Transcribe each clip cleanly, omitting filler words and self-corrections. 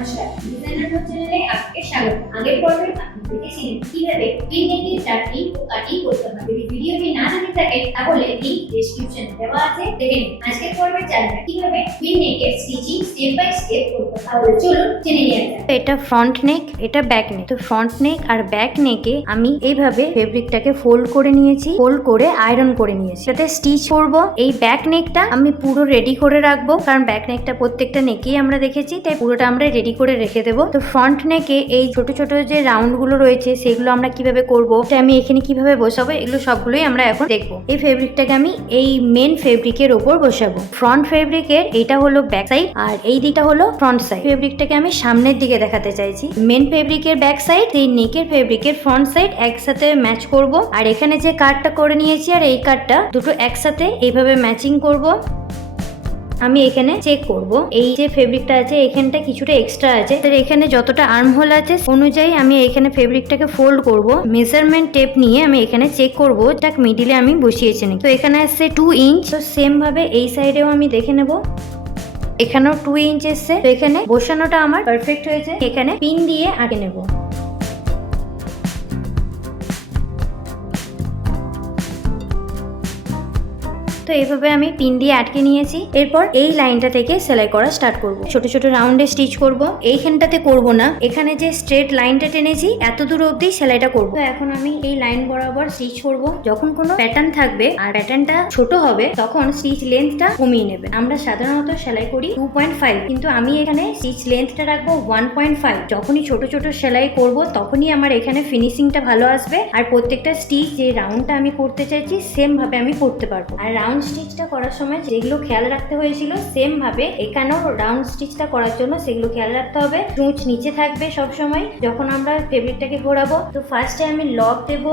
নমস্কার, ডিজাইনার চ্যানেলে আপনাকে স্বাগত। আগের পর্বে আপনি দেখেছিলেন কিভাবে পিন নেকের কাটিং ও কাটিং করতে হবে। যদি ভিডিওটি না দেখে থাকেন তাহলে লিংক ডেসক্রিপশনে দেওয়া আছে, দেখে নিন। আজকের পর্বে জানবেন কিভাবে পিন নেকের স্টিচিং স্টেপ বাই স্টেপ করতে হবে। তাহলে চলুন জেনে নেওয়া যাক। এটা ফ্রন্ট নেক, এটা ব্যাক নেক। তো ফ্রন্ট নেক আর ব্যাক নেকে আমি এইভাবে ফেব্রিকটাকে ফোল্ড করে নিয়েছি, ফোল্ড করে আয়রন করে নিয়েছি। সাথে স্টিচ করব। এই ব্যাক নেকটা আমি পুরো রেডি করে রাখবো, কারণ ব্যাক নেকটা প্রত্যেকটা নেকেই আমরা দেখেছি, তাই পুরোটা আমরা রেডি করে রেখে দেবো। তো ফ্রন্ট নেকে এই ছোট ছোট যে রাউন্ড গুলো রয়েছে সেগুলো আমরা কিভাবে করবো, আমি এখানে কিভাবে বসাবো, এগুলো সবগুলোই আমরা এখন দেখবো। এই ফেব্রিকটাকে আমি এই মেন ফেব্রিকের ওপর বসাবো। ফ্রন্ট ফেব্রিকের এটা হলো ব্যাক সাইড আর এই দিকটা হলো ফ্রন্ট সাইড। ফেব্রিকটাকে আমি সামনের দিকে দেখাতে চাইছি। মেন ফেব্রিকের ব্যাক সাইড, এই নেকের ফেব্রিকের ফ্রন্ট সাইড একসাথে ম্যাচ করব। আর এখানে যে কাটটা করে নিয়েছি আর এই কাটটা দুটো একসাথে এইভাবে ম্যাচিং করব। আমি এখানে চেক করব এই যে ফেব্রিকটা আছে এখানটা কিছুটা এক্সট্রা আছে, তাহলে এখানে যতটা আর্ম হোল আছে অনুযায়ী আমি এখানে ফেব্রিকটাকে ফোল্ড করব। মেজারমেন্ট টেপ নিয়ে আমি এখানে চেক করব তাক মিডিলে আমি বসিয়েছি নাকি। তো এখানে আসছে 2 ইঞ্চ। তো সেম ভাবে এই সাইডেও আমি দেখে নেব, এখানেও 2 ইঞ্চ এসছে। তো এখানে বসানোটা আমার পারফেক্ট হয়েছে। এখানে পিন দিয়ে আটকে নেব। তো এইভাবে আমি পিন দিয়ে আটকে নিয়েছি। এরপর এই লাইনটা থেকে সেলাই করা স্টার্ট করব। ছোট ছোট রাউন্ডে স্টিচ করব। এইখানটাতে করব না, এখানে যে স্ট্রেট লাইনটা টেনেছি এত দূর অবধি সেলাইটা করব। তো এখন আমি এই লাইন বরাবর স্টিচ করব। যখন কোনো প্যাটার্ন থাকবে আর প্যাটার্নটা ছোট হবে তখন স্টিচ লেন্থটা কমিয়ে নেবে। আমরা সাধারণত সেলাই করি 2.5, কিন্তু আমি এখানে স্টিচ লেন্থটা রাখবো 1.5। যখনই ছোট ছোট সেলাই করব তখনই আমার এখানে ফিনিশিংটা ভালো আসবে আর প্রত্যেকটা স্টিচ যে রাউন্ডটা আমি করতে চাইছি সেম ভাবে আমি করতে পারবো। আর রাউন্ড স্টিচটা করার সময় যেগুলো খেয়াল রাখতে হয়েছিল সেম ভাবে এখানেও রাউন্ড স্টিচটা করার জন্য সেগুলো খেয়াল রাখতে হবে। চুঁচ নিচে থাকবে সব সময় যখন আমরা ফেব্রিকটাকে ঘোরাবো। তো ফার্স্টে আমি লক দেব।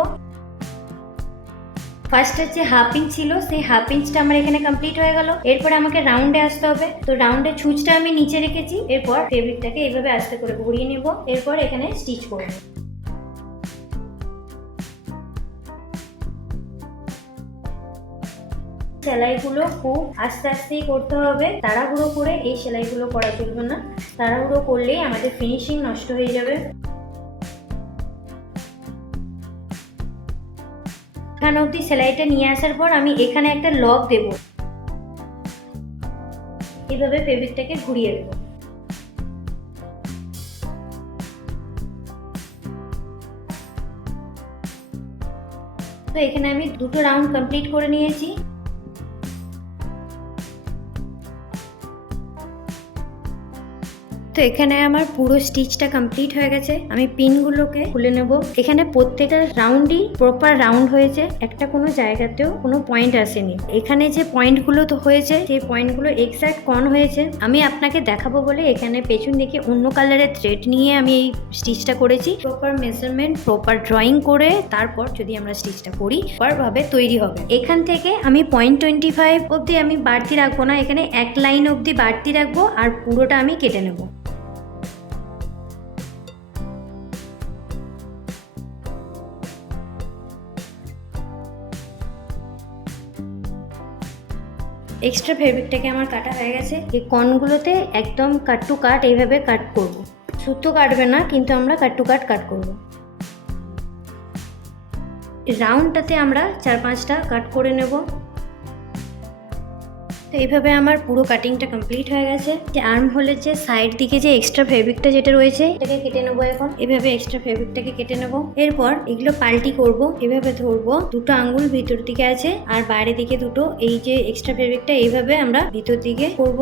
ফার্স্টে যে হাফ ইঞ্চ ছিল সেই হাফ ইঞ্চটা আমার এখানে কমপ্লিট হয়ে গেল। এরপরে আমাকে রাউন্ডে আসতে হবে। তো রাউন্ডে ছুঁচটা আমি নিচে রেখেছি। এরপর ফেব্রিকটাকে এইভাবে আস্তে করে ঘুরিয়ে নেব। এরপর এখানে স্টিচ করব। সেলাইগুলো খুব আস্তে আস্তেই করতে হবে, তাড়াহুড়ো করে এই সেলাইগুলো করা চলবে না। তাড়াহুড়ো করলেই আমাদের ফিনিশিং নষ্ট হয়ে যাবে। এখানে অবধি সেলাইটা নিয়ে আসার পর আমি এখানে একটা লক দেব। এইভাবে ফেব্রিকটাকে ঘুরিয়ে দেব। তো এখানে আমি দুটো রাউন্ড কমপ্লিট করে নিয়েছি। তো এখানে আমার পুরো স্টিচটা কমপ্লিট হয়ে গেছে। আমি পিনগুলোকে খুলে নেব। এখানে প্রত্যেকটা রাউন্ডই প্রপার রাউন্ড হয়েছে, একটা কোনো জায়গাতেও কোনো পয়েন্ট আসেনি। এখানে যে পয়েন্টগুলো তো হয়েছে সেই পয়েন্টগুলো এক্সাক্ট কন হয়েছে। আমি আপনাকে দেখাবো বলে এখানে পেছন দিকে অন্য কালারের থ্রেড নিয়ে আমি এই স্টিচটা করেছি। প্রপার মেজারমেন্ট, প্রপার ড্রয়িং করে তারপর যদি আমরা স্টিচটা করি ভাবে তৈরি হবে। এখান থেকে আমি 0.25 অবধি আমি বাড়তি রাখবো না, এখানে এক লাইন অবধি বাড়তি রাখবো আর পুরোটা আমি কেটে নেবো। এক্সট্রা ফেব্রিকটাকে আমার কাটা হয়ে গেছে। এই কর্নগুলোতে একদম কাট টু কাট এইভাবে কাট করব। সুতো কাটবে না, কিন্তু আমরা কাট টু কাট করব। রাউন্ডটাতে আমরা 4-5টা কাট করে নেব। তো এইভাবে আমার পুরো কাটিংটা কমপ্লিট হয়ে গেছে। যে আর্ম হোলের যে সাইড দিকে যে এক্সট্রা ফেব্রিকটা যেটা রয়েছে এটাকে কেটে নেবো। এখন এভাবে এক্সট্রা ফেব্রিকটাকে কেটে নেব। এরপর এগুলো পাল্টি করব। এভাবে ধরবো, দুটো আঙ্গুল ভিতর দিকে আছে আর বাইরে দিকে দুটো। এই যে এক্সট্রা ফেব্রিকটা এইভাবে আমরা ভিতর দিকে করব।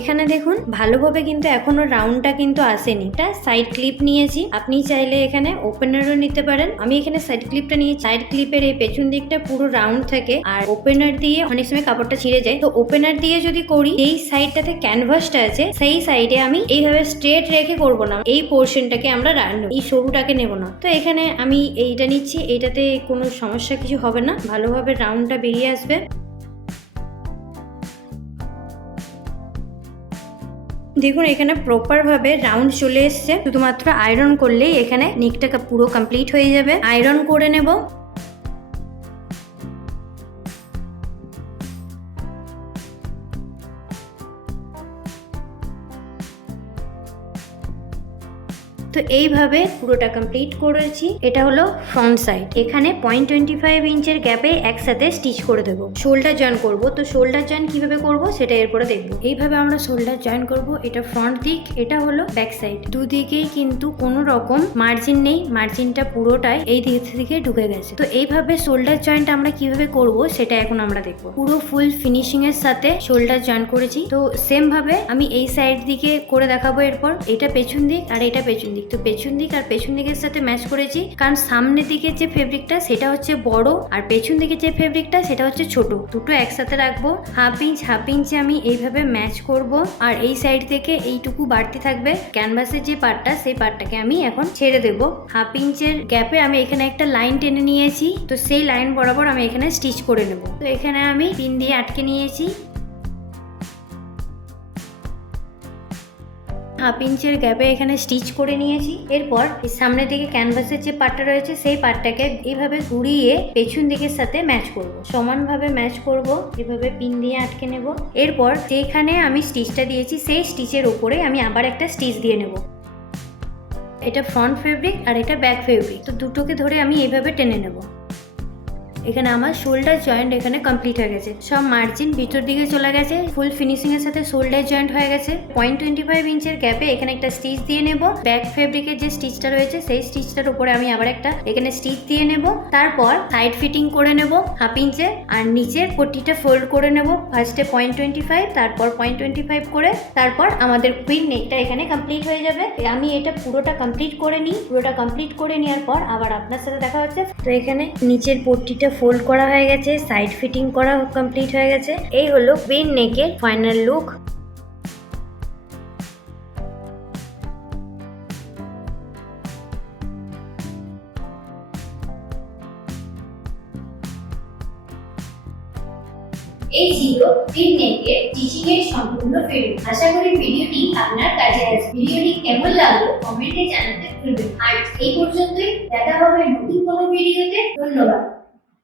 এখানে দেখুন ভালোভাবে কিন্তু এখনো রাউন্ডটা কিন্তু আসেনি। এটা সাইড ক্লিপ নিয়েছি, আপনি চাইলে এখানে ওপেনারও নিতে পারেন। আমি এখানে সাইড ক্লিপটা নিয়ে, সাইড ক্লিপের এই পেছন দিকটা পুরো রাউন্ড থাকে আর ওপেনার দিয়ে অনেক সময় কাপড়টা ছিঁড়ে যায়। তো ওপেনার দিয়ে যদি করি এই সাইডটাতে ক্যানভাসটা আছে সেই সাইডে আমি এইভাবে স্ট্রেট রেখে করব না, এই পোর্শনটাকে আমরা এই সরুটাকে নেব না। তো এখানে আমি এইটা নিচ্ছি, এইটাতে কোনো সমস্যা কিছু হবে না, ভালোভাবে রাউন্ডটা বেরিয়ে আসবে। দেখুন এখানে প্রপার ভাবে রাউন্ড চলে এসছে। শুধুমাত্র আয়রন করলেই এখানে নেকটা পুরো কমপ্লিট হয়ে যাবে। আয়রন করে নেব। তো এইভাবে পুরোটা কমপ্লিট করেছি। এটা হলো ফ্রন্ট সাইড। এখানে 0.25 ইঞ্চের গ্যাপে একসাথে স্টিচ করে দেবো। শোল্ডার জয়েন করব, তো শোল্ডার জয়েন কিভাবে করব সেটা এরপরে দেখবো। এইভাবে আমরা শোল্ডার জয়েন করব। এটা ফ্রন্ট দিক, এটা হলো ব্যাক সাইড। দুদিকেই কিন্তু কোনো রকম মার্জিন নেই, মার্জিনটা পুরোটাই এই দিক থেকে ঢুকে গেছে। তো এইভাবে শোল্ডার জয়েন্ট আমরা কিভাবে করব সেটা এখন আমরা দেখবো। পুরো ফুল ফিনিশিং এর সাথে শোল্ডার জয়েন করেছি। তো সেম ভাবে আমি এই সাইড দিকে করে দেখাবো। এরপর এটা পেছন দিক আর এটা পেছন দিক। তো পেছন দিক আর পেছন দিকের সাথে ম্যাচ করেছি, কারণ সামনের দিকের যে ফেব্রিকটা সেটা হচ্ছে বড় আর পেছন দিকের যে ফেব্রিকটা সেটা হচ্ছে ছোট। দুটো একসাথে রাখবো। হাফ ইঞ্চে আমি এইভাবে ম্যাচ করব। আর এই সাইড থেকে এইটুকু বাড়তি থাকবে ক্যানভাসের যে পার্টটা, সেই পার্টটাকে আমি এখন ছেড়ে দেবো। হাফ ইঞ্চের গ্যাপে আমি এখানে একটা লাইন টেনে নিয়েছি। তো সেই লাইন বরাবর আমি এখানে স্টিচ করে নেব। তো এখানে আমি পিন দিয়ে আটকে নিয়েছি। হাফ ইঞ্চের গ্যাপে এখানে স্টিচ করে নিয়েছি। এরপর সামনের দিকে ক্যানভাসের যে পার্টটা রয়েছে সেই পার্টটাকে এইভাবে ঘুরিয়ে পেছন দিকের সাথে ম্যাচ করব। সমানভাবে ম্যাচ করব, এভাবে পিন দিয়ে আটকে নেব। এরপর যেখানে আমি স্টিচটা দিয়েছি সেই স্টিচের উপরে আমি আবার একটা স্টিচ দিয়ে নেব। এটা ফ্রন্ট ফেব্রিক আর এটা ব্যাক ফেব্রিক। তো দুটোকে ধরে আমি এইভাবে টেনে নেব। এখানে আমার শোল্ডার জয়েন্ট এখানে কমপ্লিট হয়ে গেছে। সব মার্জিন ভিতর দিকে চলে গেছে। ফুল ফিনিশিং এর সাথে শোল্ডার জয়েন্ট হয়ে গেছে। 0.25 ইঞ্চের গ্যাপে এখানে একটা স্টিচ দিয়ে নেব। ব্যাক ফেব্রিকের যে স্টিচটা রয়েছে সেই স্টিচটার উপরে আমি আবার একটা এখানে স্টিচ দিয়ে নেব। তারপর সাইড ফিটিং করে নেব হাফ ইঞ্চে। আর নিচের পট্টিটা ফোল্ড করে নেব। ফার্স্টে 0.25, তারপর 0.25 করে, তারপর আমাদের কুইন নেকটা এখানে কমপ্লিট হয়ে যাবে। আমি এটা পুরোটা কমপ্লিট করে নিই। পুরোটা কমপ্লিট করে নেওয়ার পর আবার আপনার সাথে দেখা হচ্ছে। তো এখানে নিচের পট্টিটা ফোল্ড করা হয়ে গেছে, সাইড ফিটিং করা কমপ্লিট হয়ে গেছে। এই হলো কুইন নেকের ফাইনাল লুক। এই ছিল পিন নেকের স্টিচিং এর সম্পূর্ণ ভিডিও। আশা করি ভিডিওটি আপনার কাজে আসবে। ভিডিওটি কেমন লাগলো কমেন্টে জানাতে ভুলবেন না। আর এই পর্যন্তই, দেখা হবে নতুন কোনো ভিডিওতে। ধন্যবাদ।